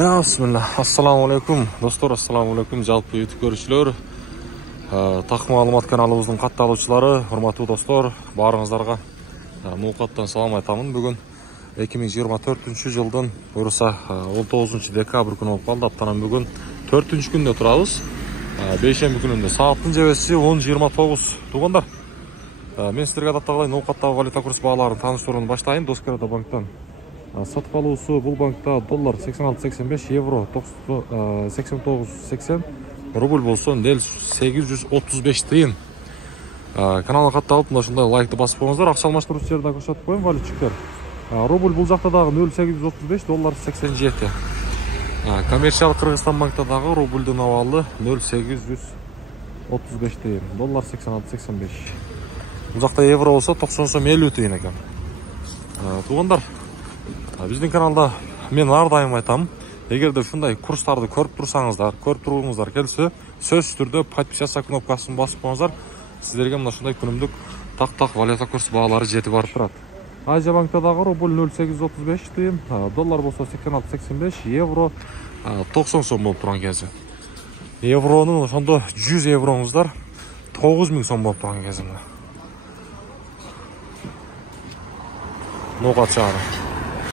Bismillah. Assalamu alaikum. Dostlar, assalamu alaikum. Жалпы YouTube көрүүчүлөр, такы маалымат каналыбыздын катталуучулары, урматтуу достор, баарыңыздарга нукаттан салам айтамын. Бүгүн 2024 жылдын буюрса 19 декабрь күнү болуп калды. Аптанын бүгүн 4 күндө турабыз. Бейшемби күнүндө сааттын жебеси 10:29. Туугандар, мен сиздерге адаттагыдай нукаттагы валюта курс бааларын тааныштырууну баштайын. Доскоро банктан сатып алуусу бул банкта доллар 86.85, евро 89.80, рубль болсо 0.835 тыйын. Каналга катталып, мына ушундай лайкты басып коюңуздар. Акча алмаштыруу жерди да көрсөтүп коеюн, валютчиктер. Рубль бул жакта дагы 0.835, доллар 87. Коммерциялык Кыргызстан банкта дагы рубльдүн абалы 0.835 тыйын, доллар 86.85. Бул жакта евро болсо 90 сом 50 тыйын экен. Туугандар, биздин каналда мен ар дайым айтам, эгерде ушундай курстарды көрүп турсаңыздар, көрүп тургуңуздар келсе, сөзсүз түрдө подписаться кнопкасын басып коюңуздар. Сиздерге мына ушундай күнүмдүк так валюта курс баалары жетип барып турат. Азия банкта дагы рубль 0.835 тыйын, доллар болсо 86.85, евро 90 сом болуп турган кези. Евронун ошондо 100 евроңуздар 9000 сом болуп турган кези. Нокат шаары.